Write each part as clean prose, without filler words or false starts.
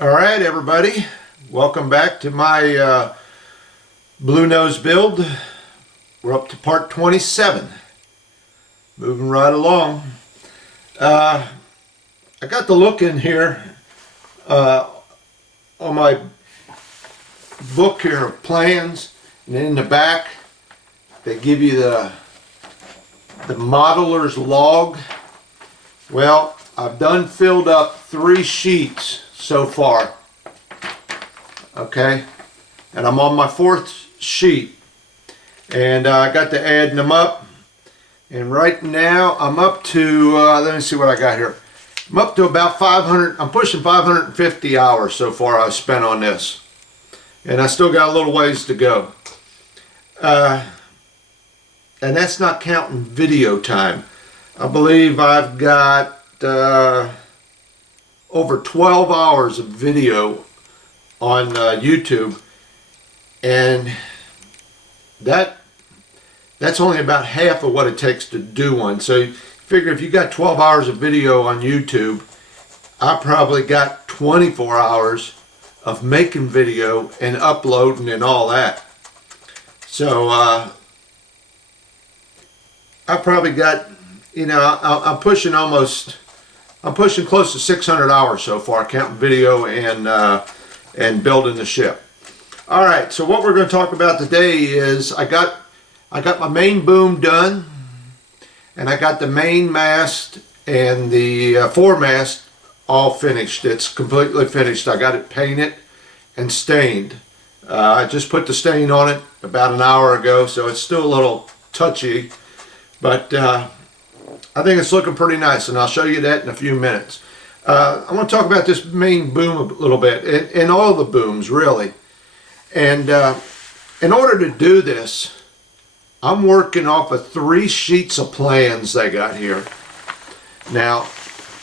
All right, everybody, welcome back to my Bluenose build. We're up to part 27. Moving right along. I got the look in here on my book here of plans, and in the back they give you the modeler's log. Well, I've done filled up 3 sheets so far, okay, and I'm on my 4th sheet, and I got to adding them up, and right now I'm up to let me see what I got here. I'm up to about 500. I'm pushing 550 hours so far I've spent on this, and I still got a little ways to go, and that's not counting video time. I believe I've got over 12 hours of video on YouTube, and that's only about half of what it takes to do one. So you figure if you got 12 hours of video on YouTube, I probably got 24 hours of making video and uploading and all that. So I probably got, you know, I'm pushing close to 600 hours so far, counting video and building the ship. All right, so what we're going to talk about today is I got my main boom done, and I got the main mast and the foremast all finished. It's completely finished. I got it painted and stained. I just put the stain on it about an hour ago, so it's still a little touchy, but I think it's looking pretty nice, and I'll show you that in a few minutes. I want to talk about this main boom a little bit, and all the booms really. And in order to do this, I'm working off of 3 sheets of plans they got here. Now,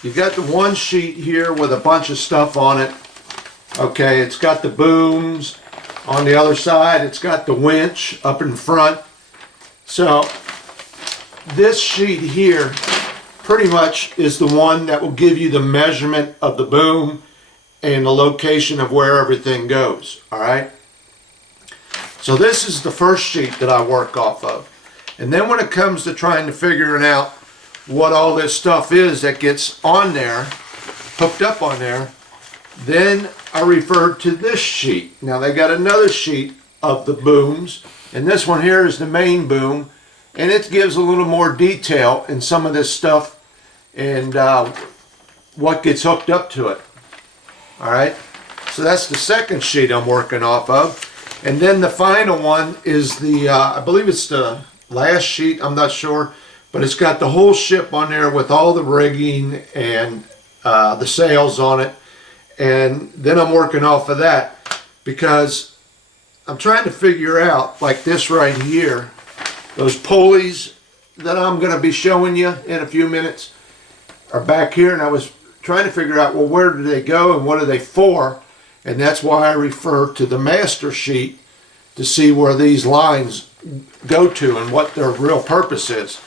you've got the one sheet here with a bunch of stuff on it. Okay, it's got the booms on the other side. It's got the winch up in front. So this sheet here pretty much is the one that will give you the measurement of the boom and the location of where everything goes. All right, so this is the first sheet that I work off of, and then when it comes to trying to figuring out what all this stuff is that gets on there, hooked up on there, then I refer to this sheet. Now they got another sheet of the booms, and this one here is the main boom, and it gives a little more detail in some of this stuff and what gets hooked up to it. All right, so that's the second sheet I'm working off of, and then the final one is the I believe it's the last sheet, I'm not sure, but it's got the whole ship on there with all the rigging and the sails on it, and then I'm working off of that because I'm trying to figure out, like this right here, those pulleys that I'm going to be showing you in a few minutes are back here, and I was trying to figure out, well, where do they go and what are they for? And that's why I refer to the master sheet to see where these lines go to and what their real purpose is.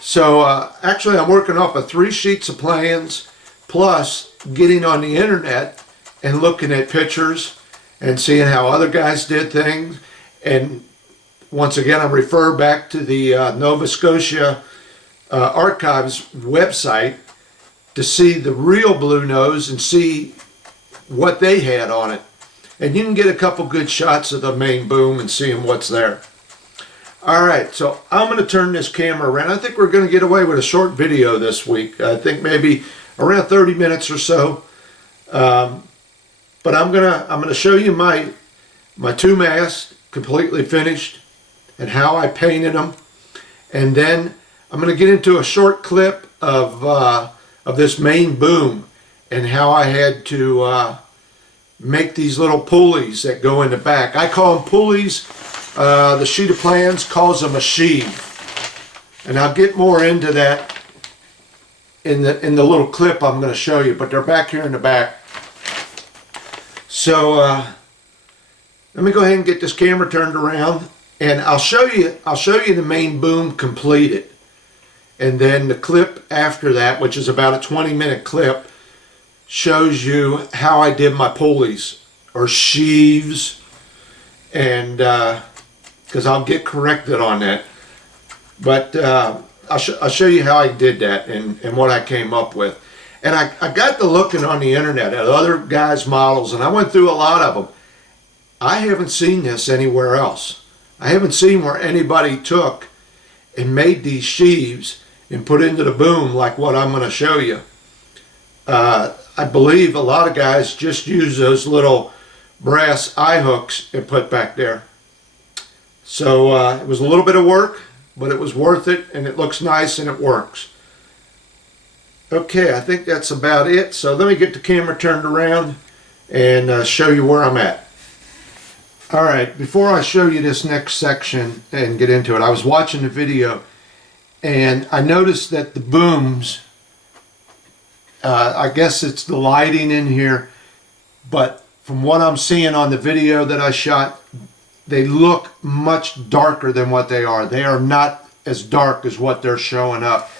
So actually I'm working off of 3 sheets of plans, plus getting on the internet and looking at pictures and seeing how other guys did things. And once again, I refer back to the Nova Scotia Archives website to see the real Bluenose and see what they had on it. And you can get a couple good shots of the main boom and seeing what's there. All right, so I'm going to turn this camera around. I think we're going to get away with a short video this week. I think maybe around 30 minutes or so. But I'm gonna show you my 2 masts completely finished and how I painted them, and then I'm going to get into a short clip of this main boom and how I had to make these little pulleys that go in the back. I call them pulleys. The sheet of plans calls them a sheave, and I'll get more into that in the little clip I'm going to show you, but they're back here in the back. So let me go ahead and get this camera turned around, and I'll show you the main boom completed, and then the clip after that, which is about a 20-minute clip, shows you how I did my pulleys or sheaves, and because I'll get corrected on that. But I'll show you how I did that and what I came up with. And I got to looking on the internet at other guys' models, and I went through a lot of them. I haven't seen this anywhere else. I haven't seen where anybody took and made these sheaves and put into the boom like what I'm going to show you. I believe a lot of guys just use those little brass eye hooks and put back there. So it was a little bit of work, but it was worth it, and it looks nice and it works. Okay, I think that's about it. So let me get the camera turned around and show you where I'm at. All right, before I show you this next section and get into it, I was watching the video and I noticed that the booms, I guess it's the lighting in here, but from what I'm seeing on the video that I shot, they look much darker than what they are. They are not as dark as what they're showing up.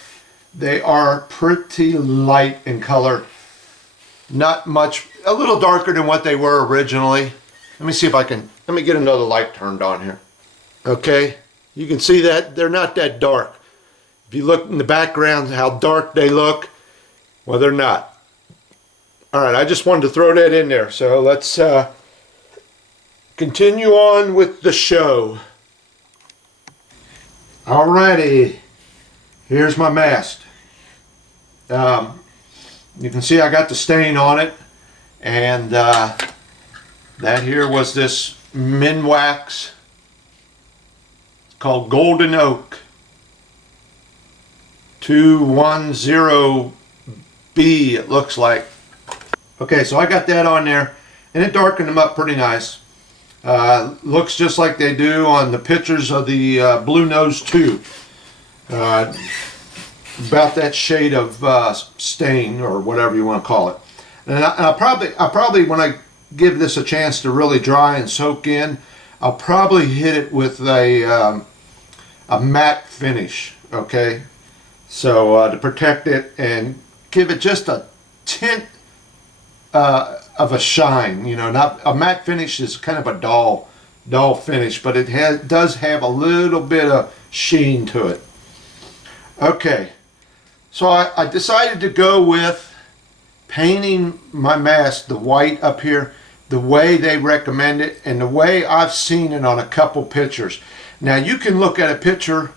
They are pretty light in color. Not much, a little darker than what they were originally. Let me see if I can, let me get another light turned on here. Okay, you can see that they're not that dark. If you look in the background how dark they look, well, they're not. All right, I just wanted to throw that in there. So let's continue on with the show. All righty, here's my mast. You can see I got the stain on it, and that here was this Minwax. It's called Golden Oak 210B, it looks like. Okay, so I got that on there, and it darkened them up pretty nice. Looks just like they do on the pictures of the Bluenose 2. About that shade of stain, or whatever you want to call it. And I'll probably when I give this a chance to really dry and soak in, I'll probably hit it with a matte finish. Okay, so to protect it and give it just a tint of a shine. You know, not a matte finish is kind of a dull finish, but it does have a little bit of sheen to it. Okay, so I decided to go with painting my mast, the white up here, the way they recommend it and the way I've seen it on a couple pictures. Now you can look at a picture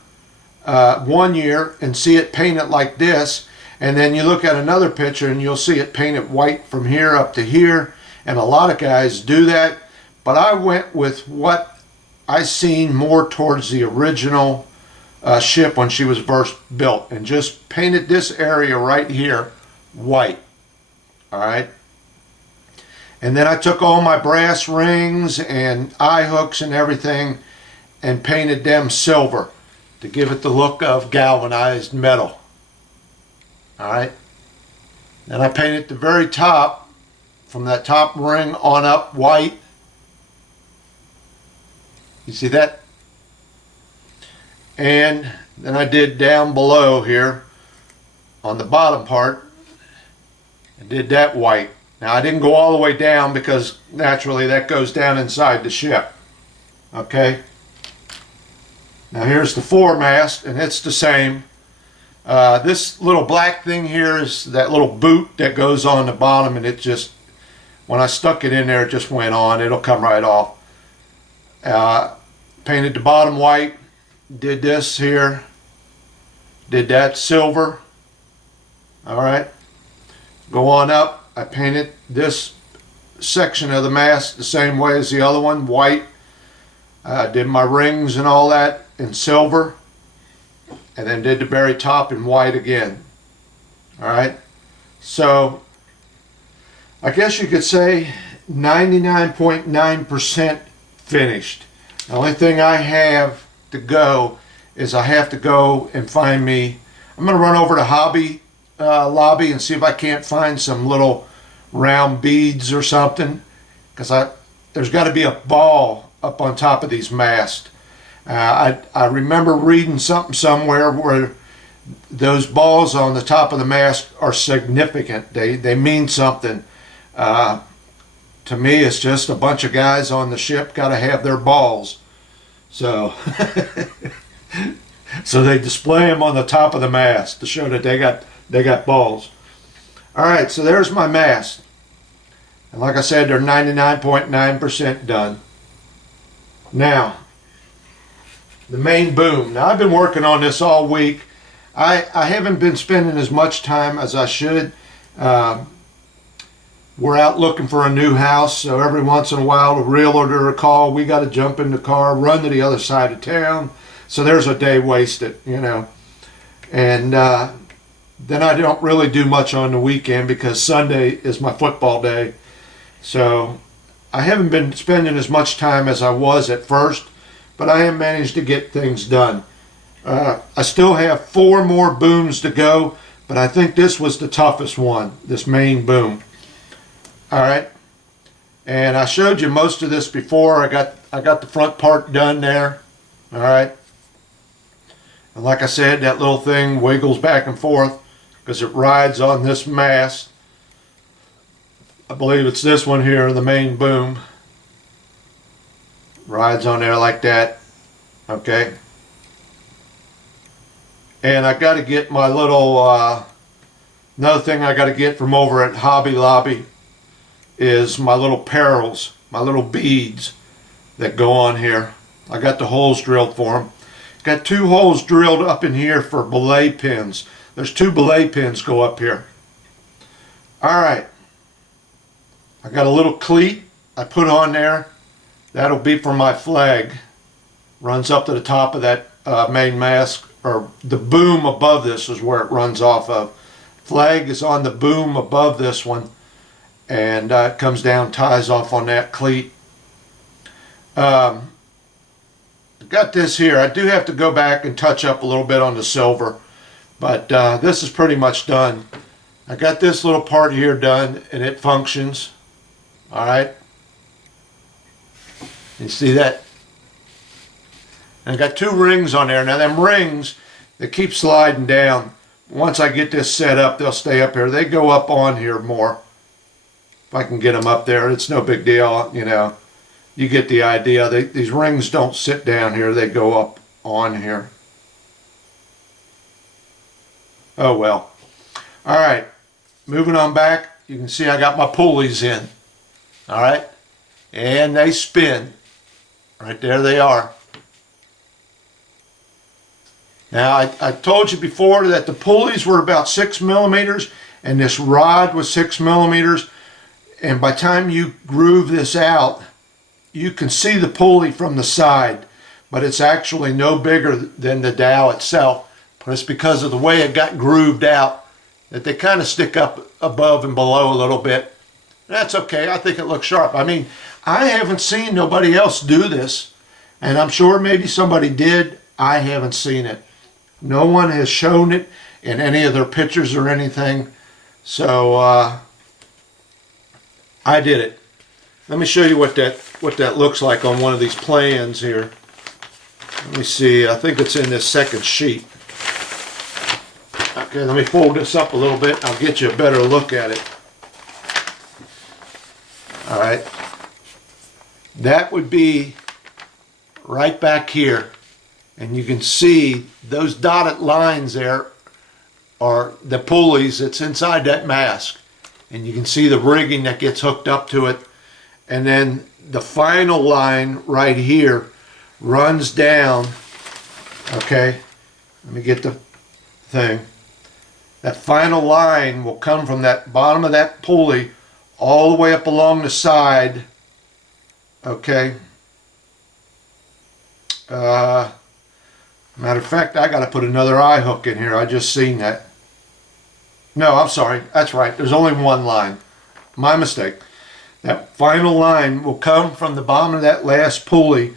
1 year and see it painted like this, and then you look at another picture and you'll see it painted white from here up to here, and a lot of guys do that, but I went with what I seen more towards the original ship when she was first built, and just painted this area right here white. All right, and then I took all my brass rings and eye hooks and everything and painted them silver to give it the look of galvanized metal. All right, then I painted the very top, from that top ring on up, white. You see that? And then I did down below here on the bottom part, I did that white. Now I didn't go all the way down because naturally that goes down inside the ship. Okay, now here's the foremast, and it's the same. This little black thing here is that little boot that goes on the bottom, and it just, when I stuck it in there, it just went on. It'll come right off. Painted the bottom white, did this here, did that silver. All right, go on up. I painted this section of the mast the same way as the other one, white. Did my rings and all that in silver, and then did the very top in white again. All right, so I guess you could say 99.9% finished. The only thing I have to go is I have to go and find me, I'm going to run over to Hobby Lobby and see if I can't find some little round beads or something, because there's got to be a ball up on top of these masts. I remember reading something somewhere where those balls on the top of the mast are significant. They mean something. To me, it's just a bunch of guys on the ship got to have their balls. So, so they display them on the top of the mast to show that they got balls. All right, so there's my mast. And like I said, they're 99.9% done. Now, the main boom. Now, I've been working on this all week. I haven't been spending as much time as I should. We're out looking for a new house, so every once in a while the realtor will call, we got to jump in the car, run to the other side of town. So there's a day wasted, you know. And then I don't really do much on the weekend because Sunday is my football day. So I haven't been spending as much time as I was at first, but I have managed to get things done. I still have 4 more booms to go, but I think this was the toughest one, this main boom. All right, and I showed you most of this before. I got the front part done there. All right, and like I said, that little thing wiggles back and forth because it rides on this mast. I believe it's this one here, the main boom. Rides on there like that. Okay. And I got to get my little, another thing I got to get from over at Hobby Lobby is my little perils, my little beads that go on here. I got the holes drilled for them. Got 2 holes drilled up in here for belay pins. There's 2 belay pins go up here. All right. I got a little cleat I put on there. That'll be for my flag. Runs up to the top of that main mast, or the boom above this is where it runs off of. Flag is on the boom above this one, and it comes down, ties off on that cleat. Got this here. I do have to go back and touch up a little bit on the silver, but this is pretty much done. I got this little part here done, and it functions. All right. You see that? And I got 2 rings on there. Now them rings, they keep sliding down. Once I get this set up, they'll stay up here. They go up on here more. If I can get them up there, it's no big deal, you know. You get the idea. These rings don't sit down here. They go up on here. Oh well. All right. Moving on back, you can see I got my pulleys in. All right. And they spin. Right there they are. Now, I told you before that the pulleys were about 6 millimeters and this rod was 6 millimeters. And by the time you groove this out, you can see the pulley from the side, but it's actually no bigger than the dowel itself. But it's because of the way it got grooved out that they kind of stick up above and below a little bit. That's okay. I think it looks sharp. I mean, I haven't seen nobody else do this, and I'm sure maybe somebody did. I haven't seen it. No one has shown it in any of their pictures or anything. So I did it. Let me show you what that looks like on one of these plans here. Let me see. I think it's in this second sheet. Okay, let me fold this up a little bit. I'll get you a better look at it. All right. That would be right back here. And you can see those dotted lines there are the pulleys that's inside that mast. And you can see the rigging that gets hooked up to it. And then the final line right here runs down. Okay, let me get the thing. That final line will come from that bottom of that pulley all the way up along the side. Okay. Matter of fact, I got to put another eye hook in here. I just seen that. No, I'm sorry. That's right. There's only one line. My mistake. That final line will come from the bottom of that last pulley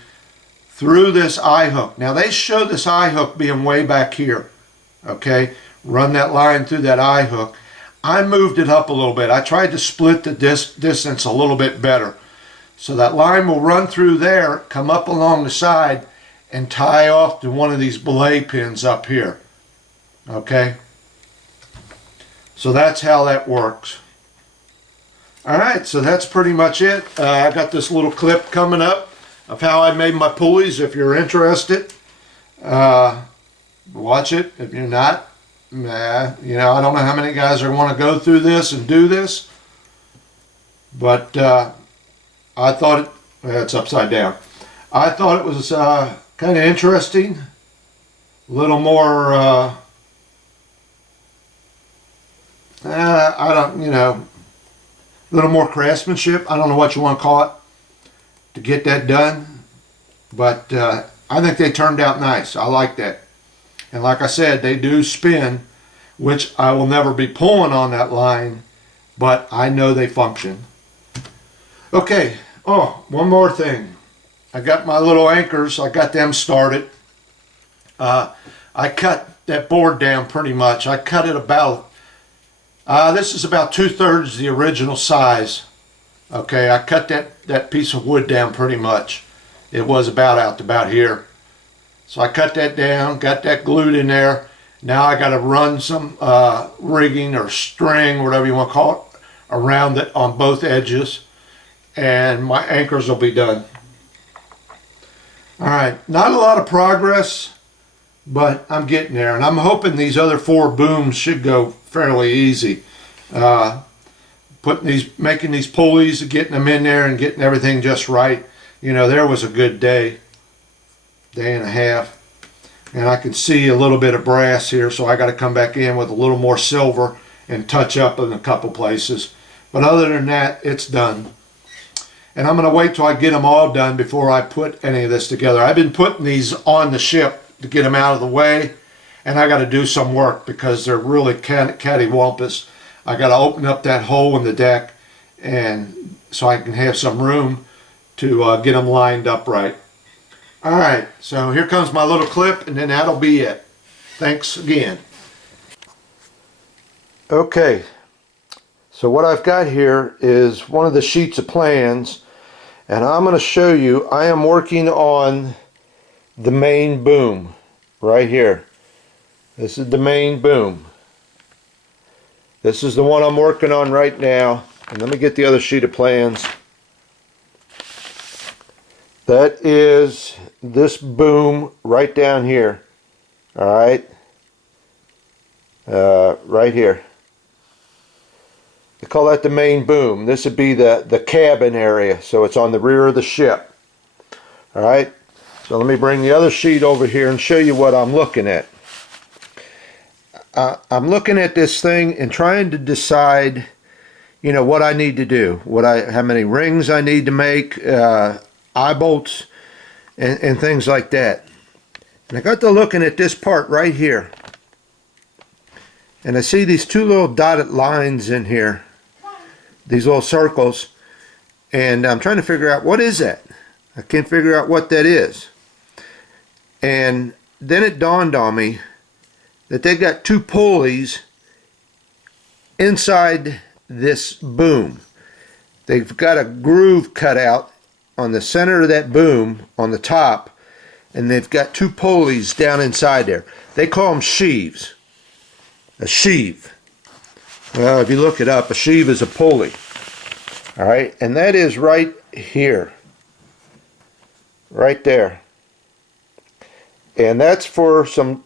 through this eye hook. Now they show this eye hook being way back here. Okay. Run that line through that eye hook. I moved it up a little bit. I tried to split the distance a little bit better. So that line will run through there, come up along the side, and tie off to one of these belay pins up here. Okay, so that's how that works. Alright, so that's pretty much it. I got this little clip coming up of how I made my pulleys. If you're interested, watch it. If you're not, you know, I don't know how many guys are want to go through this and do this, but I thought it's upside down. I thought it was kind of interesting, a little more I don't, you know, a little more craftsmanship. I don't know what you want to call it to get that done, but I think they turned out nice. I like that. And like I said, they do spin, which I will never be pulling on that line, but I know they function. Okay, oh, one more thing. I got my little anchors. I got them started. I cut that board down pretty much. I cut it about, this is about 2/3 the original size. Okay, I cut that piece of wood down pretty much. It was about here. So I cut that down, got that glued in there. Now I got to run some rigging or string, whatever you want to call it, around it on both edges, and my anchors will be done. All right, not a lot of progress, but I'm getting there, and I'm hoping these other 4 booms should go fairly easy. Making these pulleys, getting them in there, and getting everything just right. You know, there was a good day and a half, and I can see a little bit of brass here, so I got to come back in with a little more silver and touch up in a couple places. But other than that, it's done. And I'm going to wait till I get them all done before I put any of this together. I've been putting these on the ship to get them out of the way, and I got to do some work because they're really cattywampus. I got to open up that hole in the deck, and so I can have some room to get them lined up right. All right, so here comes my little clip, and then that'll be it. Thanks again. Okay, so what I've got here is one of the sheets of plans, and I'm going to show you. I am working on the main boom right here. This is the main boom. This is the one I'm working on right now. And let me get the other sheet of plans. That is this boom right down here. All right. Right here. They call that the main boom. This would be the cabin area, so it's on the rear of the ship. All right. So let me bring the other sheet over here and show you what I'm looking at. I'm looking at this thing and trying to decide, you know, what I need to do, how many rings I need to make, eye bolts, and things like that. And I got to looking at this part right here, and I see these 2 little dotted lines in here, these little circles, and I'm trying to figure out what is that. I can't figure out what that is. And then it dawned on me that they got 2 pulleys inside this boom. They've got a groove cut out on the center of that boom on the top, and they've got 2 pulleys down inside there. They call them sheaves. A sheave. Well, if you look it up, a sheave is a pulley. All right, and that is right here. Right there. And that's for some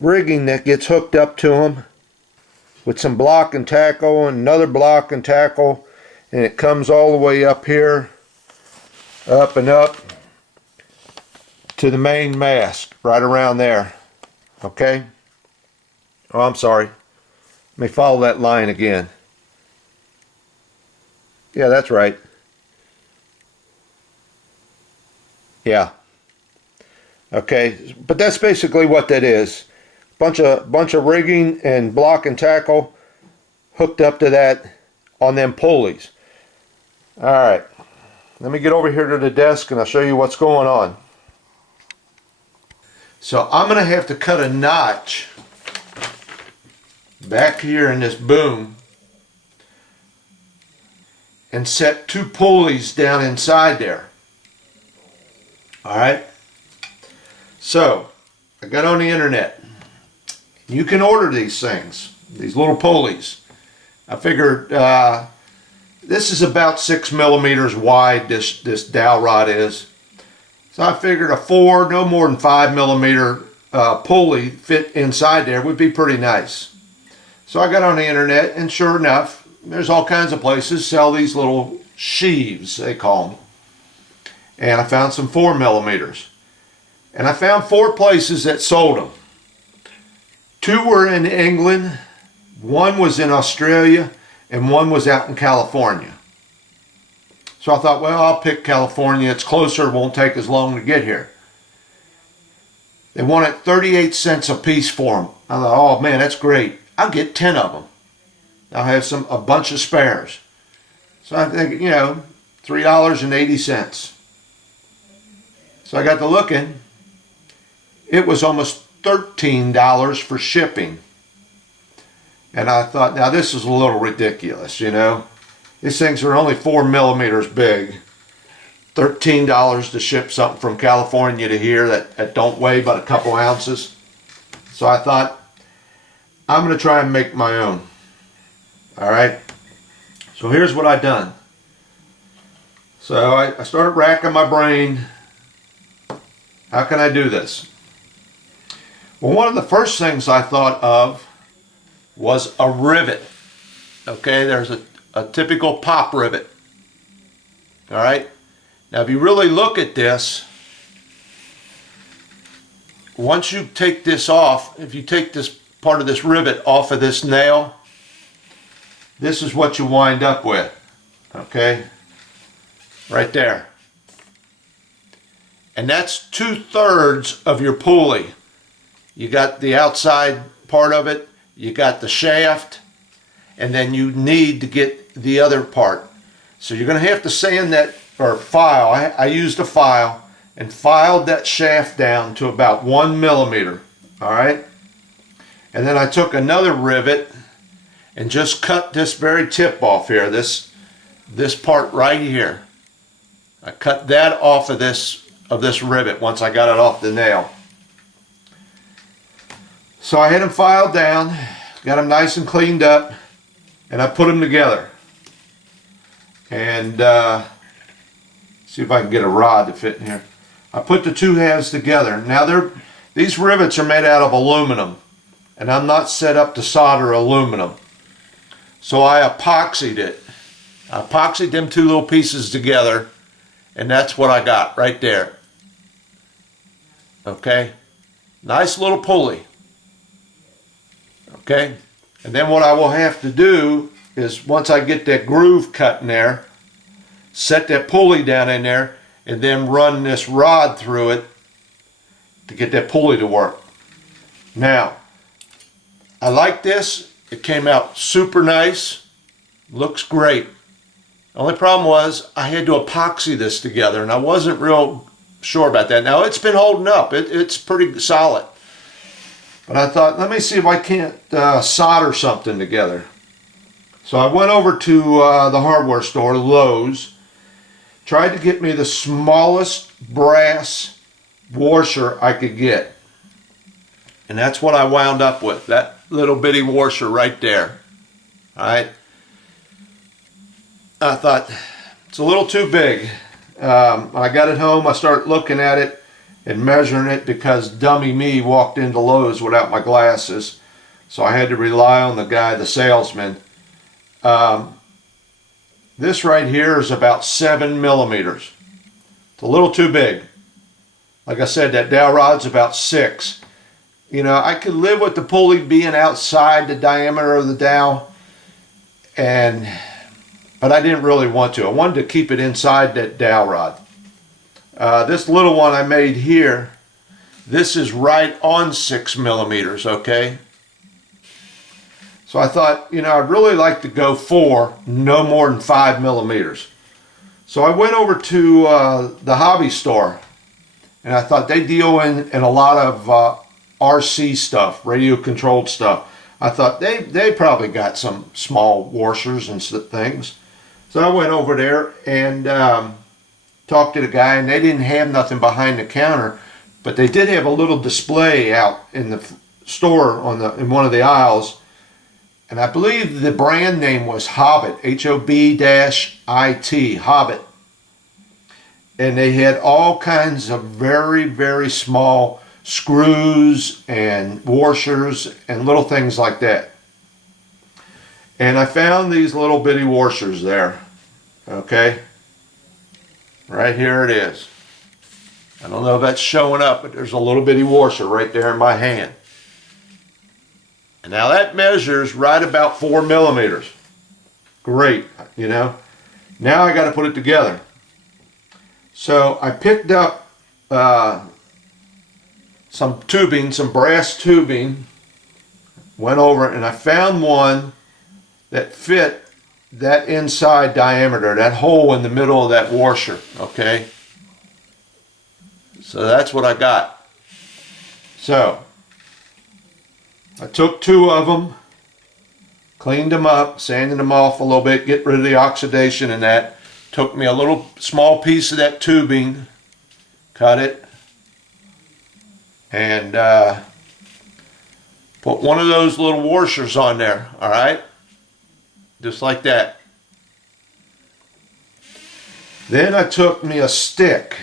rigging that gets hooked up to them with some block and tackle and another block and tackle, and it comes all the way up here, up and up to the main mast right around there. Okay. Oh, I'm sorry. Let me follow that line again. Yeah, that's right. Yeah. Okay, but that's basically what that is. Bunch of rigging and block and tackle hooked up to that on them pulleys. All right, let me get over here to the desk and I'll show you what's going on. So I'm going to have to cut a notch back here in this boom and set 2 pulleys down inside there. All right. So I got on the internet You can order these things, these little pulleys. I figured this is about 6 millimeters wide, this dowel rod is. So I figured a 4, no more than 5 millimeter pulley fit inside there would be pretty nice. So I got on the internet, and sure enough, there's all kinds of places sell these little sheaves, they call them. And I found some 4 millimeters. And I found 4 places that sold them. 2 were in England, 1 was in Australia, and 1 was out in California. So I thought, well, I'll pick California. It's closer, won't take as long to get here. They wanted 38 cents a piece for them. I thought, oh man, that's great. I'll get 10 of them. I'll have a bunch of spares. So I think, you know, $3.80. So I got to looking. It was almost $13 for shipping. And I thought, now this is a little ridiculous, you know. These things are only 4 millimeters big. $13 to ship something from California to here that don't weigh but a couple ounces. So I thought, I'm going to try and make my own. Alright. So here's what I done. So I started racking my brain. How can I do this? Well, one of the first things I thought of was a rivet. Okay, there's a typical pop rivet. Alright. Now if you really look at this, once you take this off, if you take this part of this rivet off of this nail, this is what you wind up with. Okay, right there. And that's 2/3 of your pulley. You got the outside part of it, you got the shaft, and then you need to get the other part. So you're going to have to sand that, or file. I used a file and filed that shaft down to about 1 millimeter. Alright. And then I took another rivet and just cut this very tip off here. This part right here. I cut that off of this rivet once I got it off the nail. So I had them filed down, got them nice and cleaned up, and I put them together. And see if I can get a rod to fit in here. I put the 2 halves together. Now these rivets are made out of aluminum, and I'm not set up to solder aluminum. So I epoxied it. I epoxied them 2 little pieces together, and that's what I got right there. Okay, nice little pulley. Okay, and then what I will have to do is, once I get that groove cut in there, set that pulley down in there, and then run this rod through it to get that pulley to work. Now, I like this. It came out super nice. Looks great. The only problem was I had to epoxy this together, and I wasn't real sure about that. Now, it's been holding up. It's pretty solid. But I thought, let me see if I can't solder something together. So I went over to the hardware store, Lowe's, tried to get me the smallest brass washer I could get. And that's what I wound up with, that little bitty washer right there. Alright. I thought, it's a little too big. I got it home, I started looking at it and measuring it, because dummy me walked into Lowe's without my glasses. So I had to rely on the guy, the salesman. This right here is about 7 millimeters. It's a little too big. Like I said, that dowel rod's about 6. You know, I could live with the pulley being outside the diameter of the dowel, but I didn't really want to. I wanted to keep it inside that dowel rod. This little one I made here, this is right on 6 millimeters, okay? So I thought, you know, I'd really like to go 4, no more than 5 millimeters. So I went over to the hobby store, and I thought they deal in a lot of RC stuff, radio controlled stuff. I thought they probably got some small washers and things. So I went over there and talked to the guy, and they didn't have nothing behind the counter, but they did have a little display out in the store in one of the aisles, and I believe the brand name was Hobbit, Hob-IT, Hobbit. And they had all kinds of very, very small screws and washers and little things like that. And I found these little bitty washers there. Okay. Right here it is. I don't know if that's showing up, but there's a little bitty washer right there in my hand. And now that measures right about 4 millimeters. Great, you know. Now I got to put it together. So I picked up some tubing, some brass tubing, went over and I found one that fit that inside diameter, that hole in the middle of that washer, okay? So that's what I got. So I took 2 of them, cleaned them up, sanded them off a little bit, get rid of the oxidation and that. Took me a little small piece of that tubing, cut it, and put one of those little washers on there, all right? Just like that. Then I took me a stick,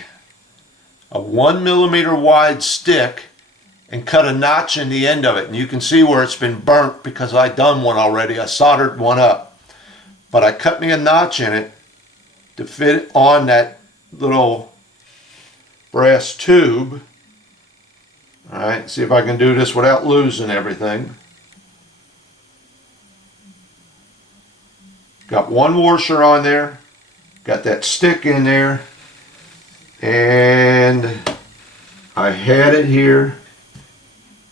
a 1 millimeter wide stick, and cut a notch in the end of it. And you can see where it's been burnt because I done one already. I soldered one up. But I cut me a notch in it to fit on that little brass tube. All right, see if I can do this without losing everything. Got one washer on there, got that stick in there, and I had it here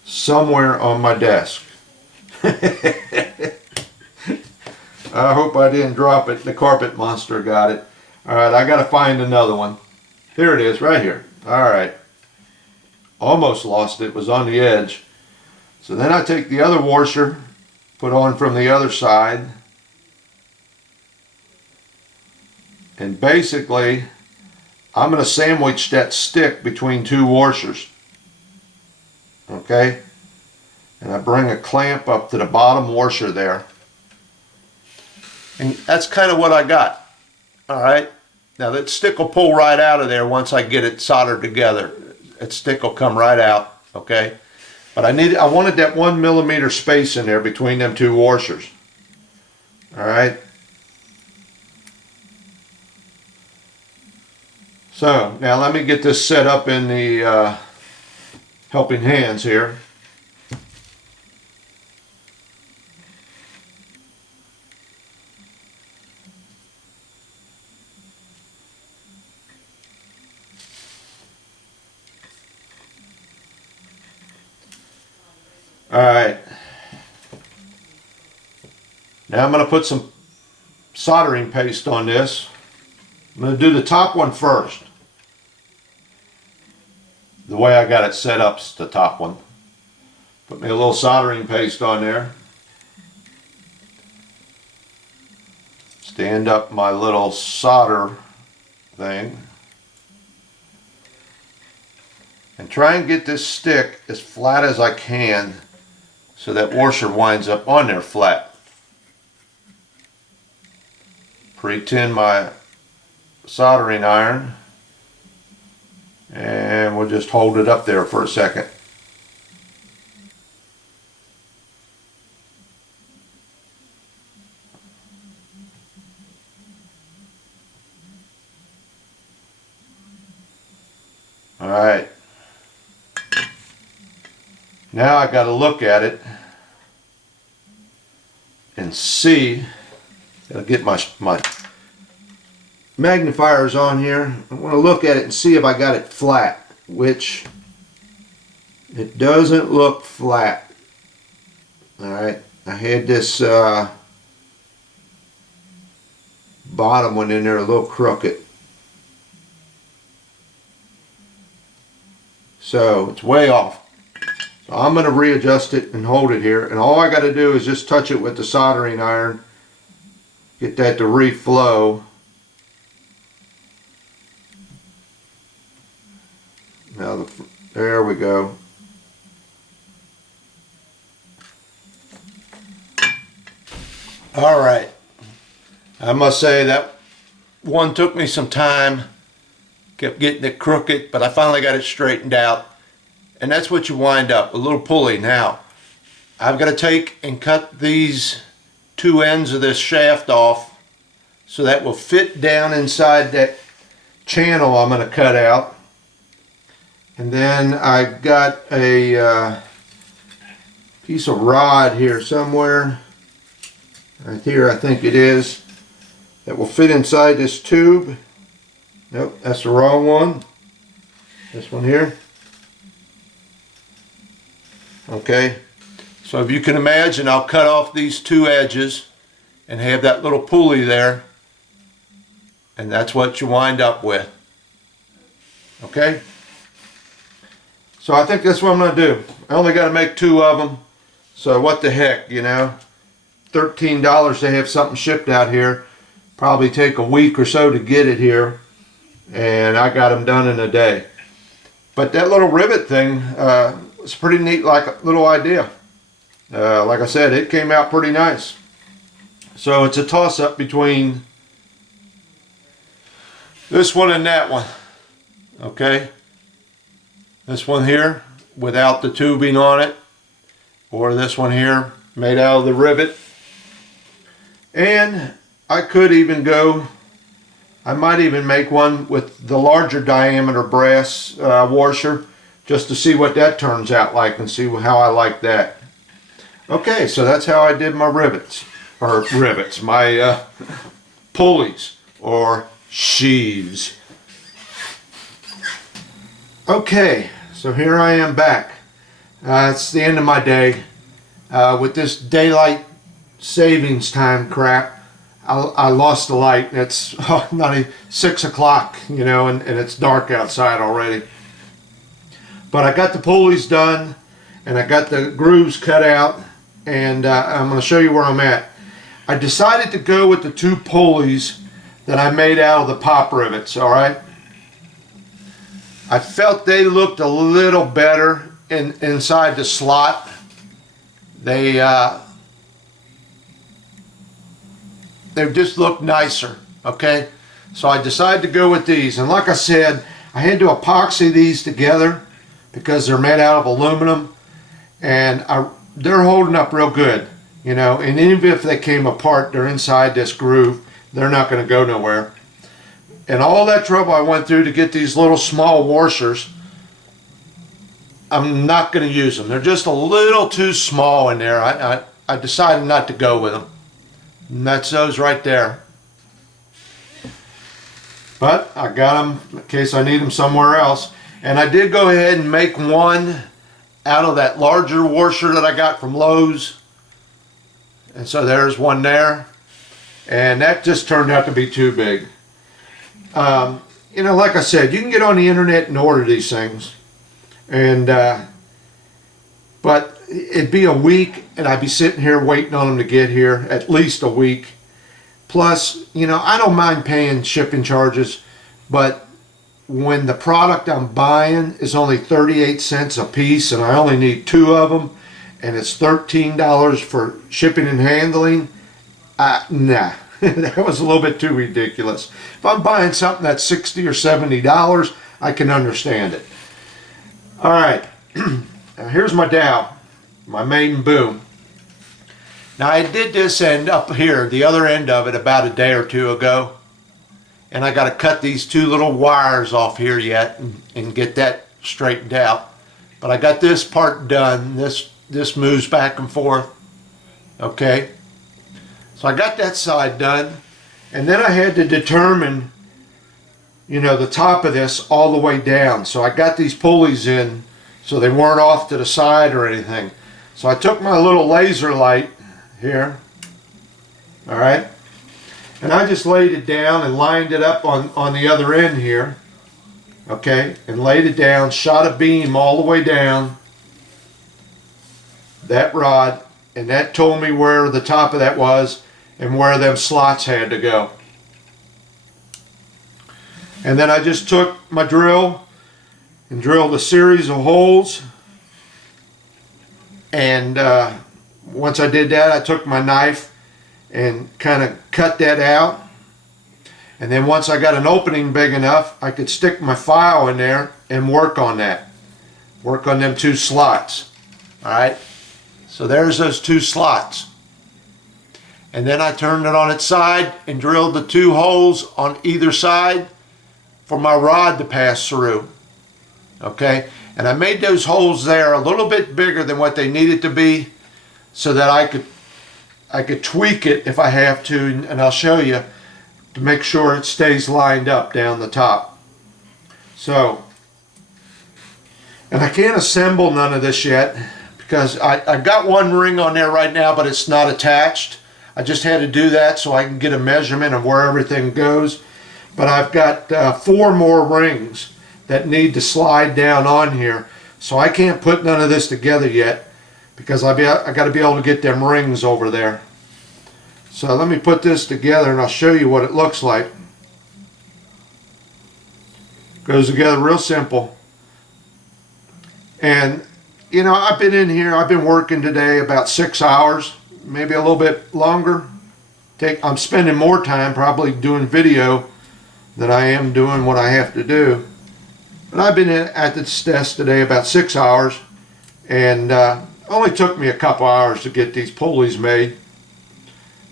somewhere on my desk. I hope I didn't drop it. The carpet monster got it. All right, I got to find another one. Here it is, right here. All right. Almost lost it. It was on the edge. So then I take the other washer, put on from the other side, and basically I'm going to sandwich that stick between 2 washers. Okay? And I bring a clamp up to the bottom washer there. And that's kind of what I got. All right? Now that stick will pull right out of there once I get it soldered together. That stick will come right out, okay? But I wanted that 1 millimeter space in there between them 2 washers. All right? So now let me get this set up in the helping hands here. All right, now I'm going to put some soldering paste on this. I'm going to do the top one first. The way I got it set up is the top one. Put me a little soldering paste on there. Stand up my little solder thing. And try and get this stick as flat as I can so that washer winds up on there flat. Pre-tin my soldering iron and we'll just hold it up there for a second. All right. Now I got to look at it and see. Gotta get my magnifiers on here. I want to look at it and see if I got it flat, which it doesn't look flat. All right, I had this bottom one in there a little crooked. So it's way off. So I'm going to readjust it and hold it here. And all I got to do is just touch it with the soldering iron. Get that to reflow. Now, there we go. All right, I must say that one took me some time, kept getting it crooked, but I finally got it straightened out. And that's what you wind up, a little pulley. Now, I've got to take and cut these two ends of this shaft off so that will fit down inside that channel I'm going to cut out. And then I've got a piece of rod here somewhere, right here I think it is, that will fit inside this tube. Nope, that's the wrong one. This one here. Okay, so if you can imagine, I'll cut off these two edges and have that little pulley there, and that's what you wind up with. Okay, so I think that's what I'm going to do. I only got to make two of them, so what the heck, you know, $13 to have something shipped out here. Probably take a week or so to get it here, and I got them done in a day. But that little rivet thing, it's a pretty neat little idea. Like I said, it came out pretty nice. So it's a toss-up between this one and that one. Okay, this one here without the tubing on it, or this one here made out of the rivet. And I could even go, I might even make one with the larger diameter brass washer, just to see what that turns out like and see how I like that. Okay, so that's how I did my my pulleys or sheaves. Okay, so here I am back. It's the end of my day. With this daylight savings time crap, I lost the light. It's not even 6 o'clock, you know, and it's dark outside already. But I got the pulleys done, and I got the grooves cut out, and I'm going to show you where I'm at. I decided to go with the two pulleys that I made out of the pop rivets, alright? I felt they looked a little better inside the slot. They just look nicer, okay? So I decided to go with these, and like I said, I had to epoxy these together because they're made out of aluminum, and they're holding up real good, you know, and even if they came apart, they're inside this groove, they're not going to go nowhere. And all that trouble I went through to get these little small washers, I'm not going to use them. They're just a little too small in there. I decided not to go with them. And that's those right there. But I got them in case I need them somewhere else. And I did go ahead and make one out of that larger washer that I got from Lowe's. And so there's one there. And that just turned out to be too big. You know, like I said, you can get on the internet and order these things. And but it'd be a week, and I'd be sitting here waiting on them to get here, at least a week. Plus, you know, I don't mind paying shipping charges, but when the product I'm buying is only 38 cents a piece, and I only need two of them, and it's $13 for shipping and handling, nah. That was a little bit too ridiculous. If I'm buying something that's $60 or $70, I can understand it. All right, now here's my dowel, my maiden boom. Now I did this end up here, the other end of it, about a day or two ago, and I got to cut these two little wires off here yet and get that straightened out. But I got this part done. This moves back and forth. Okay, so I got that side done, and then I had to determine, you know, the top of this all the way down. So I got these pulleys in so they weren't off to the side or anything. So I took my little laser light here, all right, and I just laid it down and lined it up on the other end here, okay, and laid it down, shot a beam all the way down that rod, and that told me where the top of that was and where them slots had to go. And then I just took my drill and drilled a series of holes, and once I did that, I took my knife and kind of cut that out. And then once I got an opening big enough, I could stick my file in there and work on that. Work on them 2 slots. Alright, so there's those 2 slots. And then I turned it on its side and drilled the 2 holes on either side for my rod to pass through. Okay, and I made those holes there a little bit bigger than what they needed to be, so that I could tweak it if I have to, and I'll show you, to make sure it stays lined up down the top. So, and I can't assemble none of this yet because I got one ring on there right now, but it's not attached. I just had to do that so I can get a measurement of where everything goes. But I've got 4 more rings that need to slide down on here, so I can't put none of this together yet because I got to be able to get them rings over there. So let me put this together and I'll show you what it looks like. Goes together real simple. And you know, I've been in here, I've been working today about 6 hours, maybe a little bit longer. I'm spending more time probably doing video than I am doing what I have to do. But I've been at this desk today about 6 hours, and only took me a couple hours to get these pulleys made.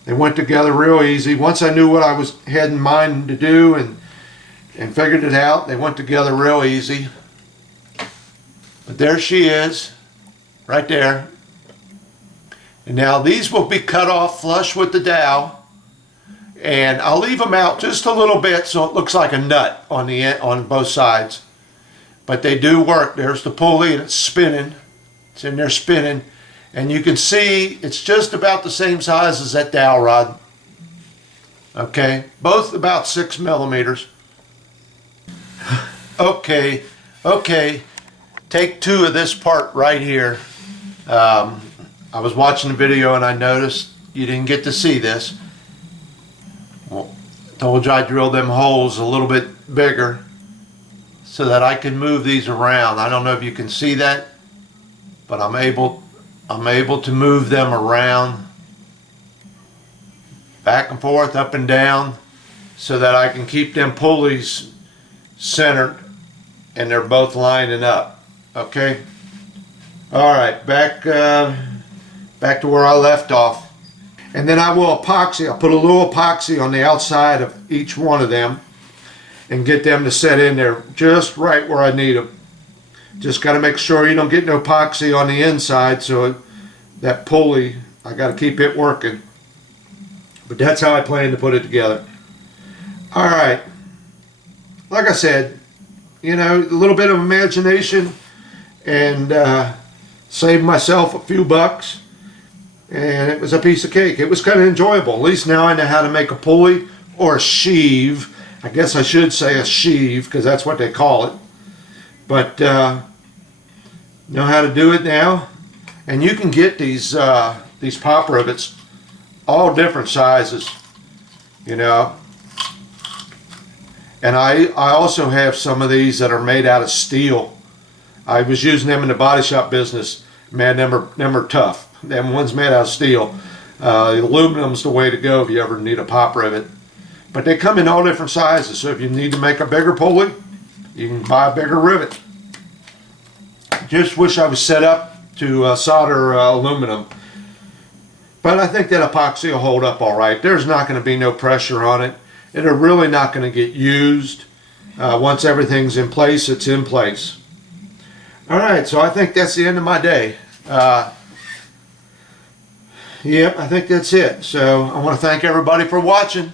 They went together real easy. Once I knew what I had in mind to do and figured it out, they went together real easy. But there she is, right there. And now these will be cut off flush with the dowel, and I'll leave them out just a little bit so it looks like a nut on the end, on both sides. But they do work. There's the pulley and it's spinning. It's in there spinning. And you can see it's just about the same size as that dowel rod. Okay, both about 6 millimeters. Okay, take 2 of this part right here. I was watching the video and I noticed you didn't get to see this. Well, told you I drilled them holes a little bit bigger so that I can move these around. I don't know if you can see that, but I'm able to move them around back and forth, up and down, so that I can keep them pulleys centered and they're both lining up. Okay, all right, back to where I left off. And then I will epoxy. I'll put a little epoxy on the outside of each one of them and get them to set in there just right where I need them. Just got to make sure you don't get no epoxy on the inside, so that pulley, I got to keep it working. But that's how I plan to put it together. All right, like I said, you know, a little bit of imagination and saved myself a few bucks, and it was a piece of cake. It was kind of enjoyable. At least now I know how to make a pulley, or a sheave. I guess I should say a sheave because that's what they call it. But know how to do it now. And you can get these pop rivets all different sizes, you know. And I also have some of these that are made out of steel. I was using them in the body shop business. Man, them are tough. Them ones made out of steel. Aluminum's the way to go if you ever need a pop rivet. But they come in all different sizes, so if you need to make a bigger pulley, you can buy a bigger rivet. Just wish I was set up to solder aluminum. But I think that epoxy will hold up all right. There's not going to be no pressure on it. It's really not going to get used. Once everything's in place, it's in place. All right, so I think that's the end of my day. Yep, I think that's it. So I want to thank everybody for watching.